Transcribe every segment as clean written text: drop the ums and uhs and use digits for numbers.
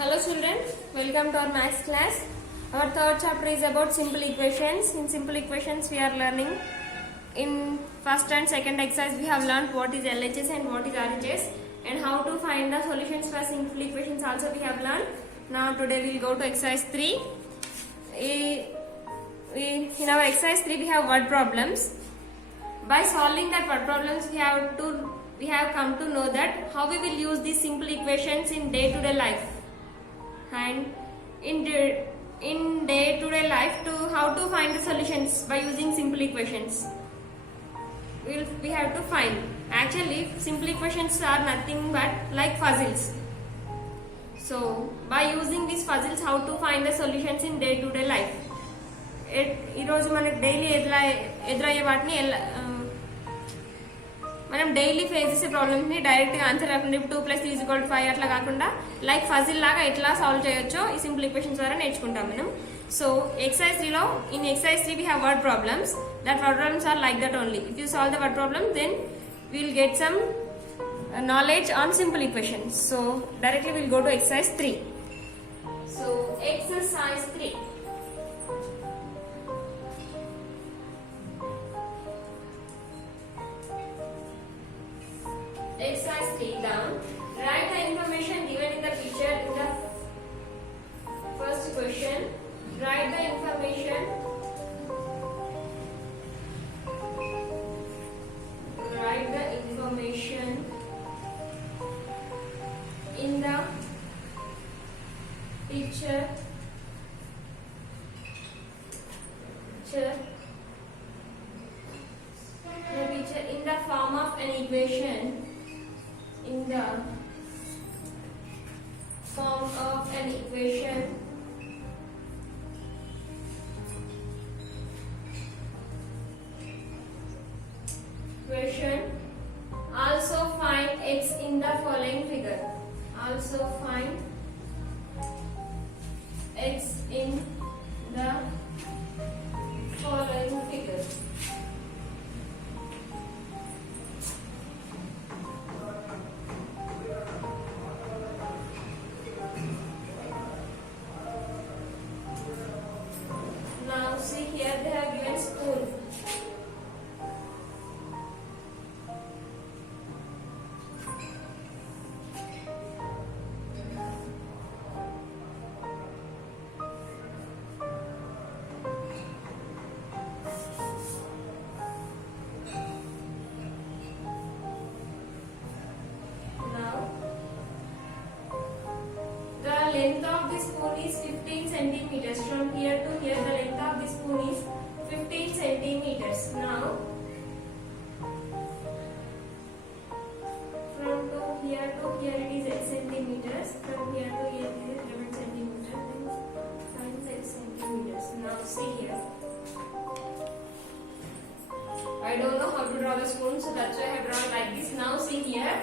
Hello children, welcome to our maths class. Our third chapter is about simple equations. In simple equations we are learning in first and second exercise we have learned what is LHS and what is RHS and how to find the solutions for simple equations also we have learned. Now today we will go to exercise 3. In our exercise 3 we have word problems. By solving that word problems we have come to know that how we will use these simple equations in day-to-day life. And in day-to-day life to how to find the solutions by using simple equations. We have to find. Actually, simple equations are nothing but like puzzles. So, by using these puzzles, how to find the solutions in day-to-day life. ఈ రోజు మనకి daily ఎదురయ్యే వాటిని మనం daily face చేసే problems ని direct గా answer రాకుండా 2 + 3 = 5 అట్లా కాకుండా లైక్ ఫజిల్ లాగా ఎట్లా సాల్వ్ చేయొచ్చో ఈ సింపుల్ ఈక్వేషన్స్ ద్వారా నేర్చుకుంటాం మనం. సో ఎక్సర్సైజ్ 3 లో in exercise 3 we have word problems. That word problems are like that only. If you solve the word problem then we will get some knowledge on simple equations. So directly we will go to exercise 3. So exercise 3. Exercise 3 down. Write the information given in the picture in the first question. Write the information. Write the information in the picture. In the form of an equation. In the form of an equation. Also find x in the following figure. Also find x in the following figure. Now see here they have given spoon. Now the length of the spoon is 15 centimeters. From here to here the length of the spoon is 15 centimeters. Now from here to here it is 8 centimeters. From here to here it is 11 centimeters. Then 5 centimeters. Now see here. I don't know how to draw the spoon, so that's why I have drawn like this. Now see here.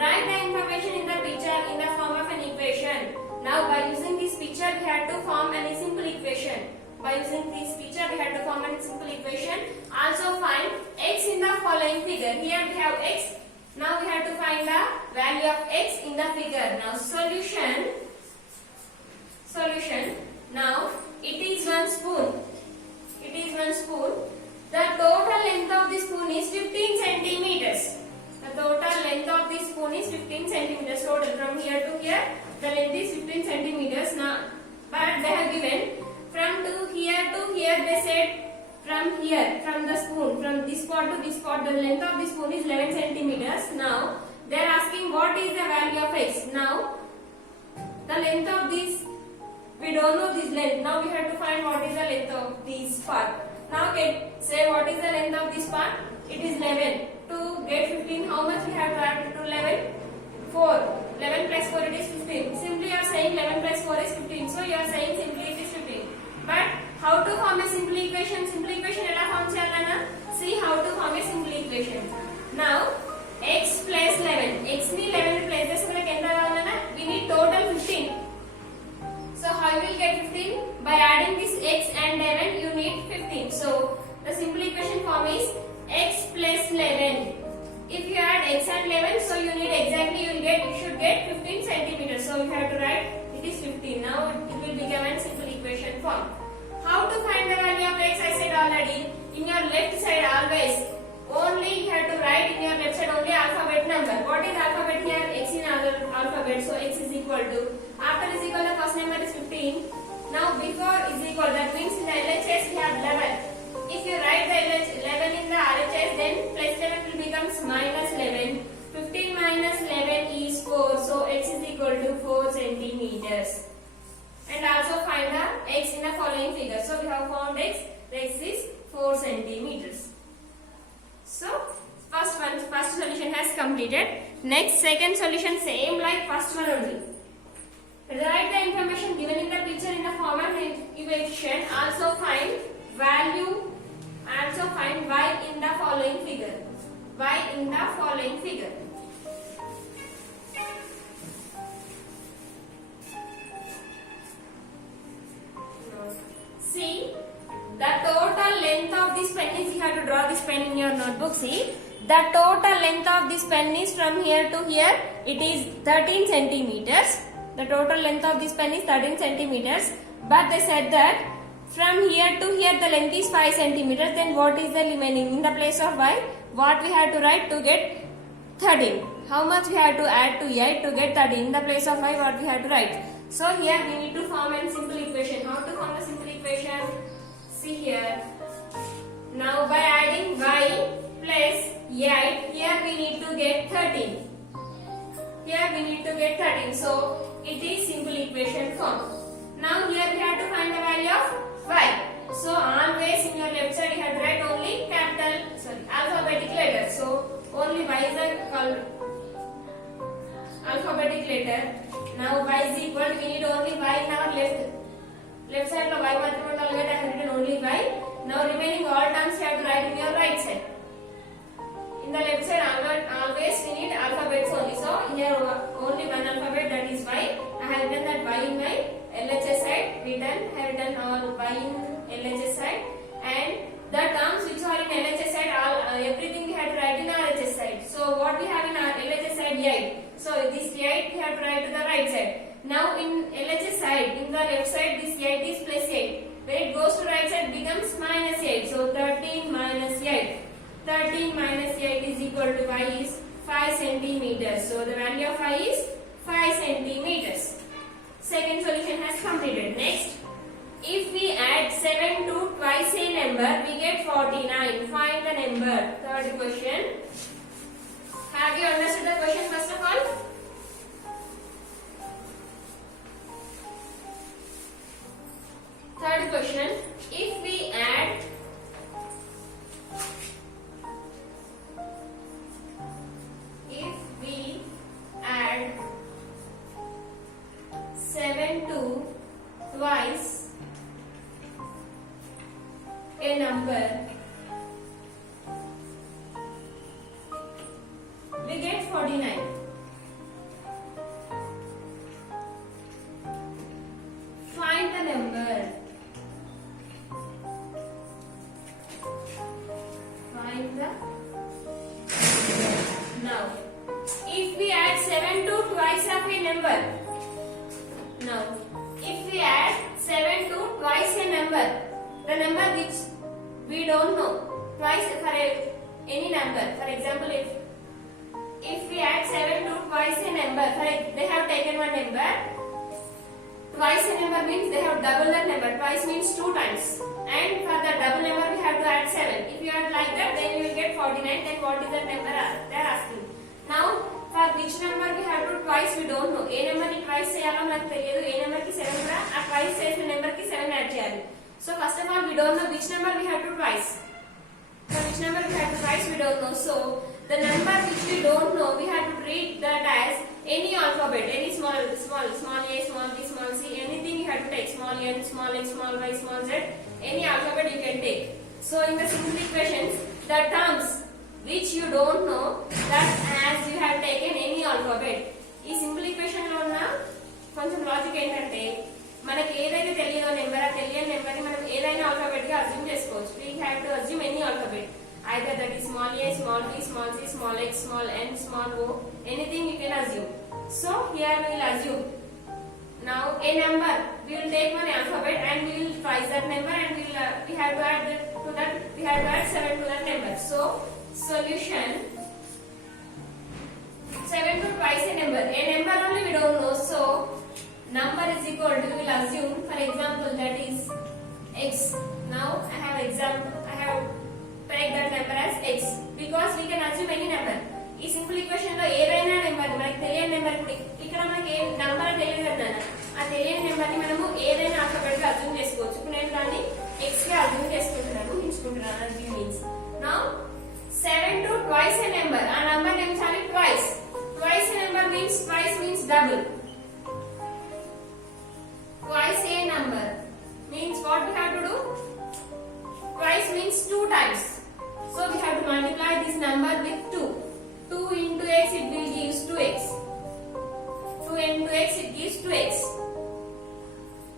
Write the information in the picture in the form of an equation. Now by using this picture we had to form a simple equation. By using this picture we had to form a simple equation. Also find x in the following figure. Here we have x. Now we have to find the value of x in the figure. Now solution. Now it is one spoon. It is one spoon. The total length of the spoon is 15 centimeters. The total length of the spoon is 15 centimeters. Total from here to here the length is 15 centimeters. Now but they have given from here to here they said from here, from the spoon, from this spot to this spot the length of the spoon is 11 centimeters. Now they are asking what is the value of x. Now the length of this we don't know this length. Now we have to find what is the length of this part. Now say what is the length of this part? It is 11. To get 15 how much we have to add to 11? 4. 11 plus 4 it is 15. Simply you are saying 11 plus 4 is 15. So you are saying simply it is 15. But how to form a simple equation? Simple equation ela form cheyalana? See how to form a simple equation. Now x plus 11. X ni 11 places మనకి ఎంత కావాలన్నా? We need total 15. So how you will get 15? By adding this x and 11 you need 15. So the simple equation form is x plus 11. If you add x and 11, so you need exactly you should get 15 centimeters. So you have to write it is 15. Now it will become a simple equation form. How to find the value of x? I said already. In your left side always, only you have to write in your left side only alphabet number. What is alphabet here? X in alphabet. So x is equal to, after is equal to first number is 15. Now before is equal, that means in the LHS we have 11. If you write the 11 in the RHS, then plus 11 will becomes minus 11. 15 minus 11 is 4. So x is equal to 4 centimeters. And also find the x in the following figure. So we have found x. The x is 4 centimeters. So first solution has completed. Next, second solution same like first one only. Write the information given in the picture in the format equation. Also find value. Also find y in the following figure. Y in the following figure. See, the total length of this pen is, you have to draw this pen in your notebook. See, the total length of this pen is from here to here. It is 13 centimeters. The total length of this pen is 13 centimeters. But they said that from here to here the length is 5 centimeters. Then what is the remaining? In the place of y, what we have to write to get 13? How much we have to add to y to get 13? In the place of y, what we have to write? So here we need to form a simple equation. How to form a simple equation? See here. Now by adding y plus 8, here we need to get 13. Here we need to get 13. So it is simple equation form. Now here we have to find the value of y. So always in your left side you have to write only alphabetic letter. So only y is the alphabetic letter. Now y is equal, we need only y in our left side lo y matrame undaలి కాబట్టి I have written only y. Now remaining all terms you have to write in your right side. In the left side always we need alphabets only. So here only one alphabet, that is y. I have written that y in my LHS side. I have written all y in LHS side, and the terms which are in LHS side, everything we have to write in RHS side. So what we have in our LHS side, 8. So this 8 we have to write to the right side. Now in LHS side, in the left side, this 8 is plus 8. When it goes to right side, becomes minus 8. So 13 minus 8. 13 minus 8 is equal to y is 5 centimeters. So the value of y is 5 centimeters. Second solution has completed. Next, if we add 7 to twice a number, we get 49. Find the number. Third question. Have you understood the question first of all? Third question. If we add 7 to twice a number, we get 49. Find the number. Find the now. If we add 7 to twice of a number, now if we add 7 to twice a number, the number which we don't know, twice for any number. For example, if we add 7 to twice a number, they have taken one number. Twice a number means they have double that number. Twice means 2 times. And for the double number we have to add 7. If you add like that, then you will get 49. Then what is that number they are asking? Now for which number we have to twice, we don't know. A number ni twice cheyalo naku teliyadu. A number ki 7 kuda aa twice chesina number ki 7 add cheyali. So first of all we don't know which number we have to twice. For which number we have to twice we don't know. So the number which we don't know, we have to treat that as any alphabet, any small a, small b, small c, anything you have to take. Small n, small x, small y, small z, any alphabet you can take. So in the simple equations, the terms which you don't know, that as you have taken any alphabet. ఈ simple equation లో ఉన్న కొంచెం logic ఏంటంటే, మనకి ఏదైతే తెలియదో number, ఆ తెలియని నెంబర్ ని మనం ఏదైనా ఆల్ఫాబెట్ గా అజ్యూమ్ చేసుకోవచ్చు. We have to assume any alphabet, either that is small a, small b, small c, small x, small n, small o, anything you can assume. So here we will assume. Now a number, we will take one alphabet and we will twice that number, and we have to add to that, we have to add 7 to that number. So solution, 7 to twice a number only we don't know, so number is equal to, we will assume for example that is x. Now I have take that number as x because we can assume any number. ఈ simple equation లో ఏదైనా number మనకి తెలియని number, ఇప్పుడు ఇక్కడ మనకి ఏ number తెలియదు కదా, ఆ తెలియని నెంబర్ ని మనము ఏదైనా ఆల్ఫాబెట్ గా అజ్యూమ్ చేసుకోవచ్చు. ఇప్పుడు నేను దాన్ని x గా అజ్యూమ్ చేసుకుంటున్నాను, ఎంచుకుంటున్నాను. అది means now 7 to twice a number, ఆ నంబర్ నేమ్ చాలి twice. Twice a number means twice means double. Twice a number means what we have to do? Twice means 2 times. So we have to multiply this number with 2. 2 into x it will give 2x. 2 into x it gives 2x.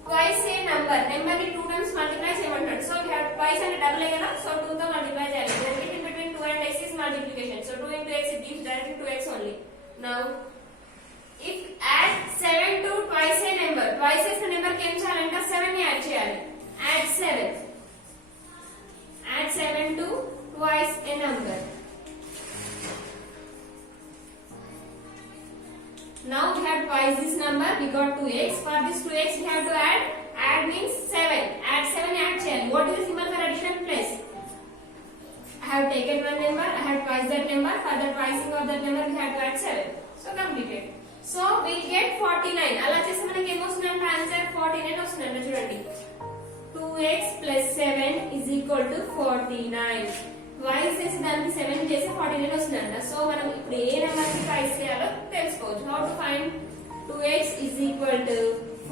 Twice a number ni 2 times multiply cheyamantaru. So we have twice and double agada, so 2 tho multiply cheyali. Then in between 2 and x is multiplication. So 2 into x it gives directly 2x only. Now if add 7 to twice a number, twice a number ki em cheyalante 7 ni add cheyali. Add 7. Add 7 to twice a number. Now we have twice this number, we got 2x. For this 2x we have to add. Add means 7. Add 7 add cheyali. What is the symbol for addition? Plus. I have taken one number, I have twice that number. For the twicing of that number we have to add 7. So completed. So we'll get 49. అలా చేస్తే మనకి ఏమొస్తుందంటే answer 49 వస్తుందంట. చూడండి, 2x plus 7 is equal to 49. Twice చేసి దానికి 7 చేసి 49 వస్తుందంట. సో మనం ఇప్పుడు ఏ నెంబర్ కి ట్వైస్ చేయాలో తెలుసుకోవచ్చు. How to find 2x is equal to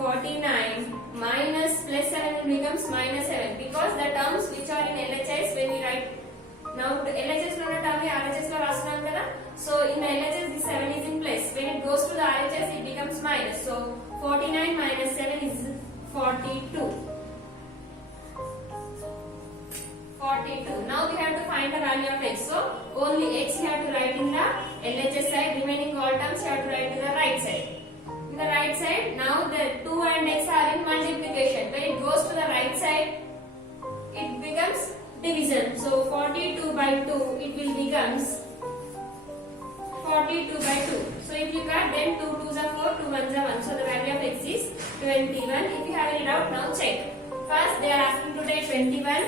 49 minus plus 7 becomes minus 7 because the terms which are in LHS when we write now LHS లో ఉన్న టర్మ్ RHS లో రాస్తున్నాం కదా. So in LHS this 7 is in place. When it goes to the RHS it becomes minus. So 49 minus 7 is 42. 42. Now we have to find the value of x. So only x you have to write in the LHS side. Remaining all terms you have to write in the right side. In the right side, now the 2 and x are in multiplication. When it goes to the right side, it becomes division. So 42 by 2, it will becomes 42 by 2. So if you cut, then 2 2s are 4, 2 1s are 1. So the value of x is 21. If you have any doubt, now check. First, they are asking to take 21.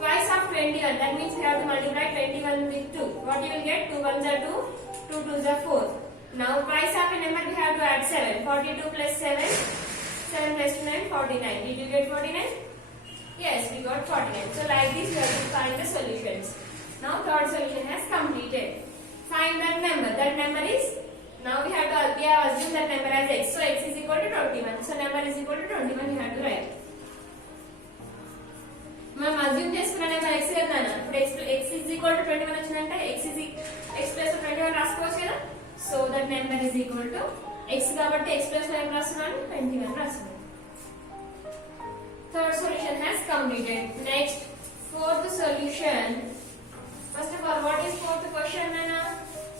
Twice of 21, that means we have to multiply 21 with 2. What you will get? 2 1s are 2, 2 2s are 4. Now twice of a number we have to add 7. 42 plus 7, 7 plus 2 9, 49. Did you get 49? Yes, we got 49. So like this we have to find the solutions. Now third solution has completed. Find that number. That number is, now we have assumed that number as x. So x is equal to 21. So number is equal to 21 you have to write. మనం assume చేసుకున్న number x కదా. ఇప్పుడు x is equal to 21 వచ్చిందంటే x plus 21 రాసుకోవచ్చు కదా. So that number is equal to x కాబట్టి x plus 1 రాస్తున్నాను, 21 రాస్తున్నాను. Third solution has completed. Next, fourth solution. First of all, what is fourth question, Nana?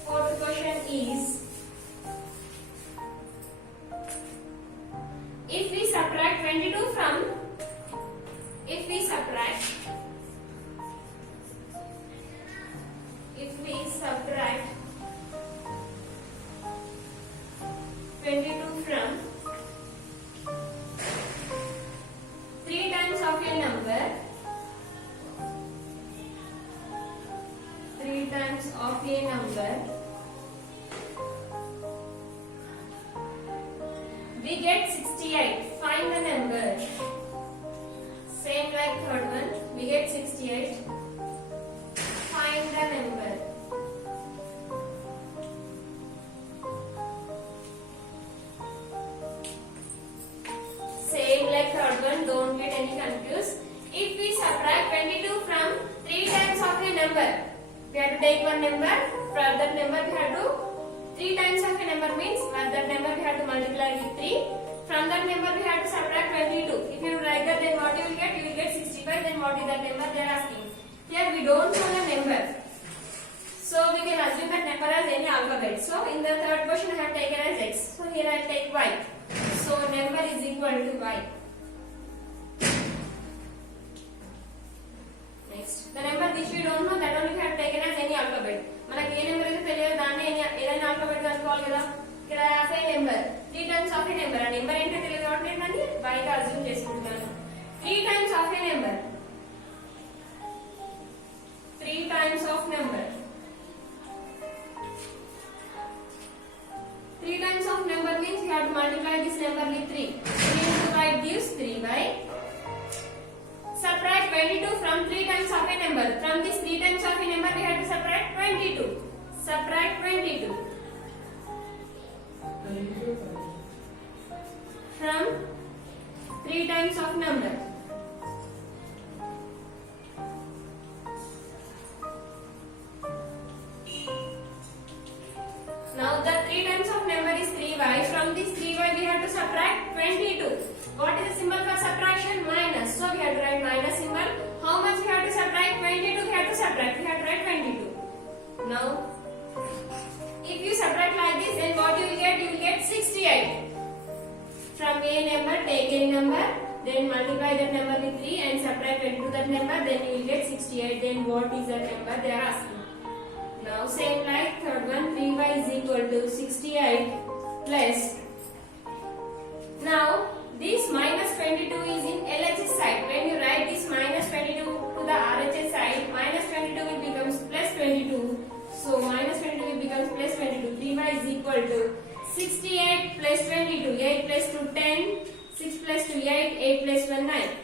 Fourth question is, if we subtract 22 from 22 from 3 times of a number, 3 times of a number, we get 68. Find the number. Same like third one, we get 68. Find the number. Same like third one, don't get any confused. If we subtract 22 from 3 times of a number, we have to take one number, for that number we have to 3 times of a number means for that number we have to multiply with 3. From that number we have to subtract 22. If you write that, then what you will get? You will get 65. Then what is that number they are asking? Here we don't know the number, so we can assume that number as any alphabet. So in the third question I have taken as x. So here I take y. So number is equal to y. Next, the number which we don't know, that only we have taken as any alphabet. మనకి ఏ number అయితే తెలియదు దాన్ని ఏదైనా alphabet అనుకోవాలి కదా. ఇక్కడ half A number 3 times of A number. ఆ number ఏంటో తెలియదు కాబట్టి నేను y గా అజ్యూమ్ చేసుకుంటున్నాను. 3 times of A number, 3 times of number, 3 times of number means we have to multiply this number with 3. 3 into 5 gives 3y. Subtract 22 from 3 times of a number. From this 3 times of a number we have to subtract 22. Subtract 22 from 3 times of number. Now the 3 times of number is 3y. From this 3y we have to subtract 22. What is the symbol for subtraction? Minus. So we have to write minus symbol. How much we have to subtract? 22 we have to subtract. We have to write 22. Now if you subtract like this, then what you will get? You will get 68. From a number take any number, then multiply that number with 3 and subtract 22 that number, then you will get 68. Then what is that number they are asking? Now same like third one, 3y is equal to 68 plus. Now this minus 22 is in LHS side. When you write this minus 22 to the RHS side, minus 22 will becomes plus 22. So minus 22 will becomes plus 22. 3y is equal to 68 plus 22. 8 plus 2 10, 6 plus 2 8, 8 plus 1 9.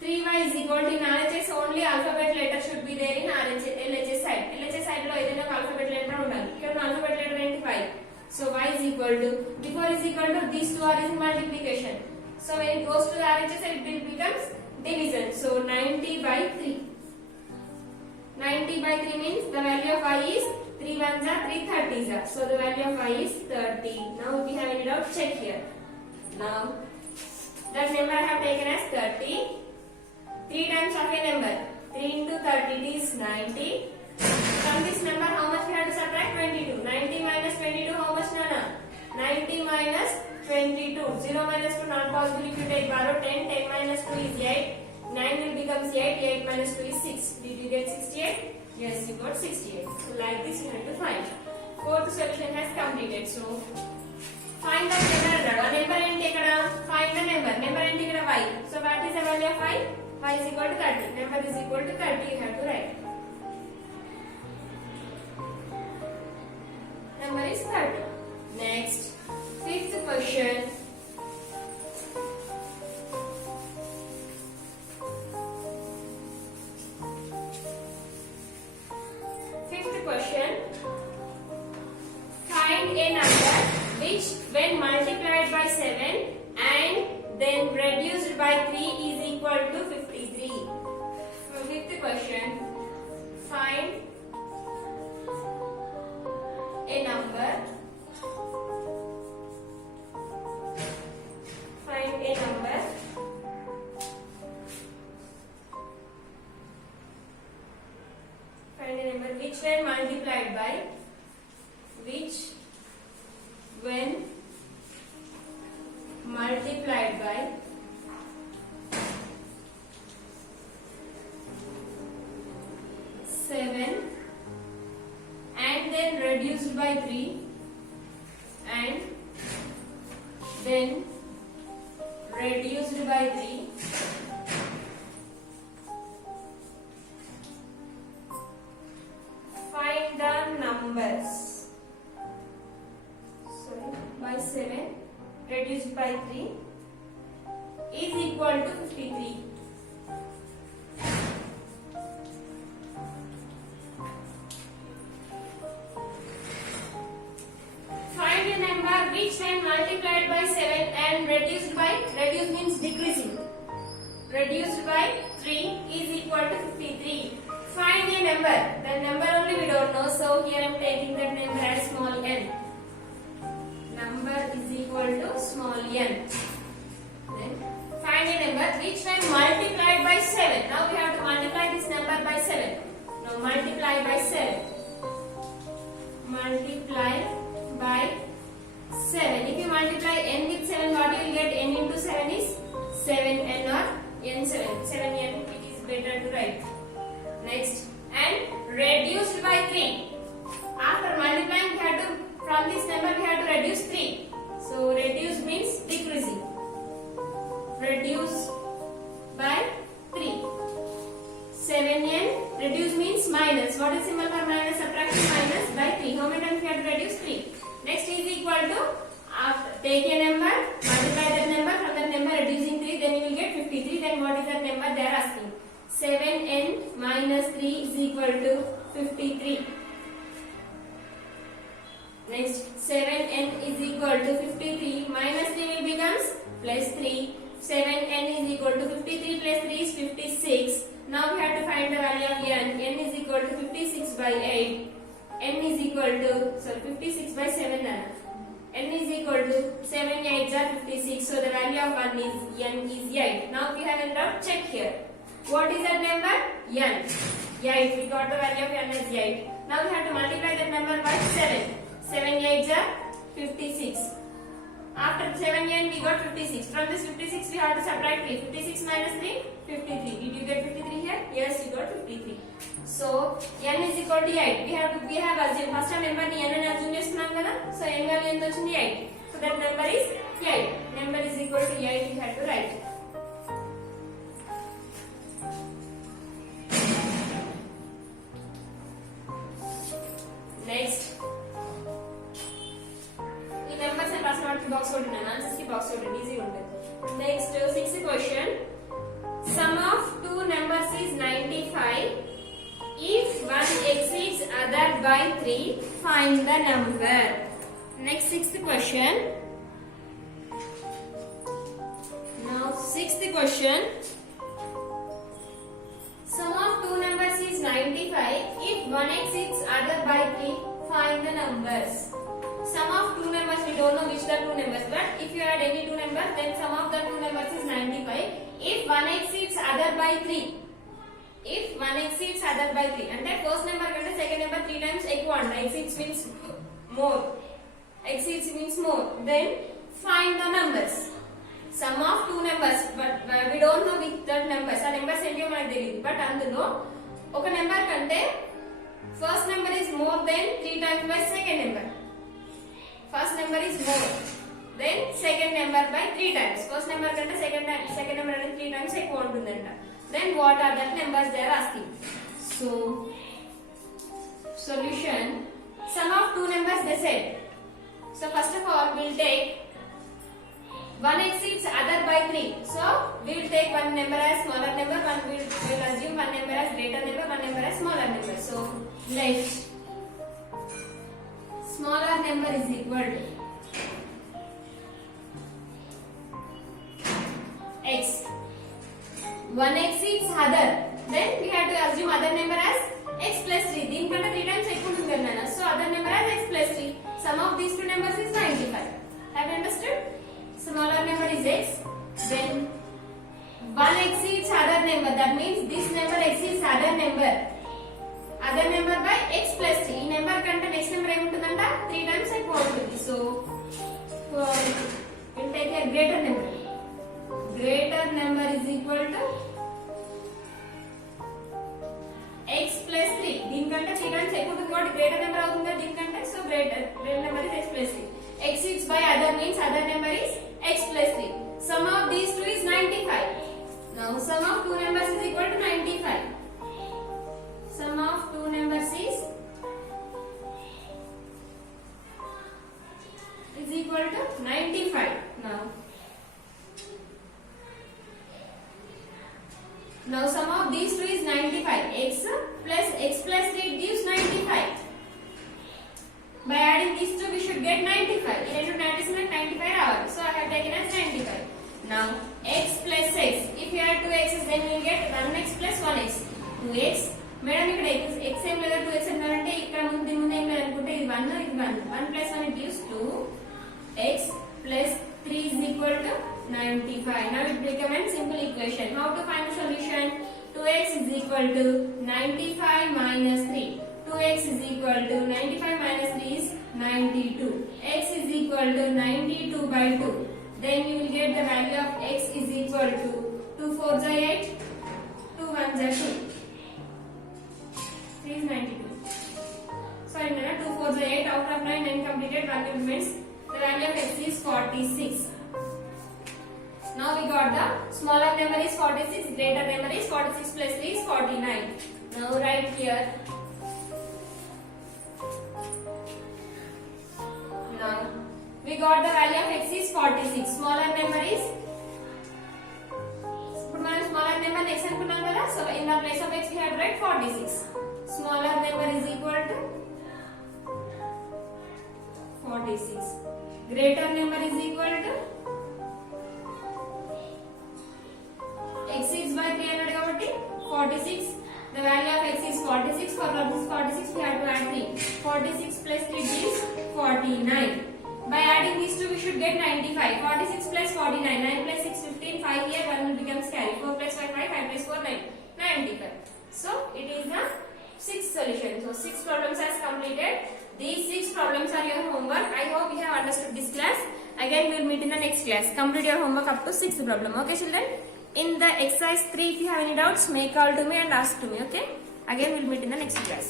3y is equal to in RHS only alphabet letter should be there in LHS side. LHS side lo edaina alphabet letter undali. Ikkada alphabet letter enti 5. So y is equal to, before is equal to, these two are in multiplication. So when it goes to the RHS side it becomes division. So 90 by 3. 90 by 3 means the value of y is 3 ones are 3 30s are. So the value of y is 30. Now we have any doubt, check here. Now that number I have taken as 30. 3 times of a number, 3 into 30 is 90. From this number how much we have to subtract? 22. 90 minus 22 how much, Nana? 90 minus 22. 0 minus 2 not possible if you take borrow. 10. 10 minus 2 is 8. 9 will becomes 8. 8 minus 2 is 6. Did you get 68? Yes, you got 68. So like this you have to find. Fourth solution has completed. So find the number. Number enti ikkada? Find the number. Number enti ikkada y. So what is the value of y? Y is equal to 30. Number is equal to 30. You have to write. Number is 30. Next, fifth question. Fifth question. Find a number which, when multiplied by 7 and then reduced by 3, is equal to 53. So fifth question. Find a number. Find a number which when multiplied by, which when multiplied by 7 and then reduced by 3 and then reduced by 3 find the numbers. Sorry, by 7 reduced by 3 is equal to 53. Find a number which when multiplied by 7 and reduced means decreasing, reduced by 3 is equal to 53. Find a number. The number only we don't know, so here I am taking that number as small n. Number is equal to small n. Then find a number which when multiplied by 7. Now we have to multiply this number by 7. Now multiply by 7. Multiply by 7. If you multiply n with 7, what you will get? N 7n it is better to write. Next, and reduced by 3. After multiplying we have to, from this number we have to reduce 3. So reduce means decreasing. Reduce by 3. 7n reduce means minus. What is symbol for minus? Subtraction minus by 3. How many times we have to reduce? 3. Next is equal to, take a number, multiply that number, from that number reducing 3, then you will get 53. Then what is that number they are asking? 7n minus 3 is equal to 53. Next, 7n is equal to 53. Minus 3 will becomes plus 3. 7n is equal to 53 plus 3 is 56. Now we have to find the value of n. N is equal to 56 by 8. N is equal to, 56 by 7. N is equal to 7 8s are 56. So the value of n is 8. Now we have a doubt, check here. What is that number? N. 8. We got the value of n as 8. Now we have to multiply that number by 7. 7 8s are 56. After 7n we got 56. From this 56 we have to subtract 3. 56 minus 3, 53. Did you get 53 here? Yes, you got 53. So n is equal to 8. We have assumed first time number ni n అని assume చేస్తున్నాం కదా. So n value ఎంత వచ్చింది? 8. So that number is 8. Number is equal to 8. We have to write. Next, ఈ numbers and రాసిన వాటికి box కొట్టినాను, answers కి box కొట్టండి, ఈజీ ఉంటుంది. Next 6th question. Sum of two numbers is 95. If one exceeds other by 3, find the number. Next 6th question. Now 6th question. Sum of two numbers is 95. If one exceeds other by 3, find the numbers. Sum of two numbers, we don't know which the two numbers, but if you add any two numbers, then sum of the two numbers is 95. If one exceeds other by 3. If one exceeds other by 3, అంటే first number కంటే second number 3 times ఎక్కువ అంట. Exceeds means more. Exceeds means more. Then find the numbers. Sum of two numbers, but we don't know which the numbers. ఆ numbers ఏంటో మనకు తెలియదు. But అందులో ఒక number కంటే first number is more than 3 times by second number. First number is more then second number by 3 times. First number కంటే second number అనేది 3 times ఎక్కువ ఉంటుందంట. Then what are that numbers they are asking? So solution, sum of two numbers they said. So first of all we will take one exceeds other by 3. So we will take one number as smaller number, one we will assume one number as greater number, one number as smaller number. So let smaller number is equal to x. 1 exceeds other, then we have to assume other number as x plus 3. దీనికంటే 3 times ఎక్కువ ఉంటుంది కదా నాన్న. So other number as x plus 3. Sum of these two numbers is 95. Have you understood? Smaller number is x. Then 1 exceeds other number. That means this number exceeds other number. Other number by x plus 3. ఈ number కంటే next number ఏముంటుందంట 3 times ఎక్కువ ఉంటుంది. So we'll take a greater number. Greater number is equal to x plus 3. దీనికంటే 3 times ఎక్కువ ఉంటుంది కాబట్టి greater number అవుతుంది కదా దీనికంటే. So greater number is x plus 3. Exceeds by other means other number is x plus 3. Sum of these two is 95. Now sum of two numbers is equal to 95. Sum of two numbers is equal to 95. Now sum of these two is 95. X plus 3 gives 95. By adding these two we should get 95. In into 95 రావాలి. So I have taken as 95. Now x plus x. If you add 2x then we will get 1x plus 1x. 2x. Madam ఇక్కడ x ఏం లేదా 2x అన్నారంటే ఇక్కడ ముందు ఏం లేదనుకుంటే ఇది 1 ఇది 1. 1 plus 1 it gives 2. X plus 3 is equal to 95. Now it becomes a simple equation. How to find the solution? 2x is equal to 95 minus 3. 2x is equal to 95 minus 3 is 92. X is equal to 92 by 2. Then you will get the value of x is equal to 2 4s are 8, 2 1s are 2. 3 is 92. Sorry, Nana, 2 4s are 8. Out of 9, 9 completed. Value remains. The value of x is 46. Now we got the smaller number is 46, greater number is 46 plus 3 is 49. Now write here. Now we got the value of x is 46. Smaller number is. Smaller number next number. So in the place of x we have to write 46. Smaller number is equal to 46. Greater number is equal to x is by 300 కాబట్టి 46. The value of x is 46. For this 46 we have to add 3. 46 plus 3 is 49. By adding these two we should get 95. 46 plus 49. 9 plus 6 15. 5 here 1 will become carry. 4 plus 5 5. 5 plus 4 9. 95. So it is the sixth solution. So 6 problems has completed. These 6 problems are your homework. I hope you have understood this class. Again we will meet in the next class. Complete your homework up to 6th problem. Okay children? In the exercise 3, if you have any doubts, may call to me and ask to me. Okay? Again, we will meet in the next class.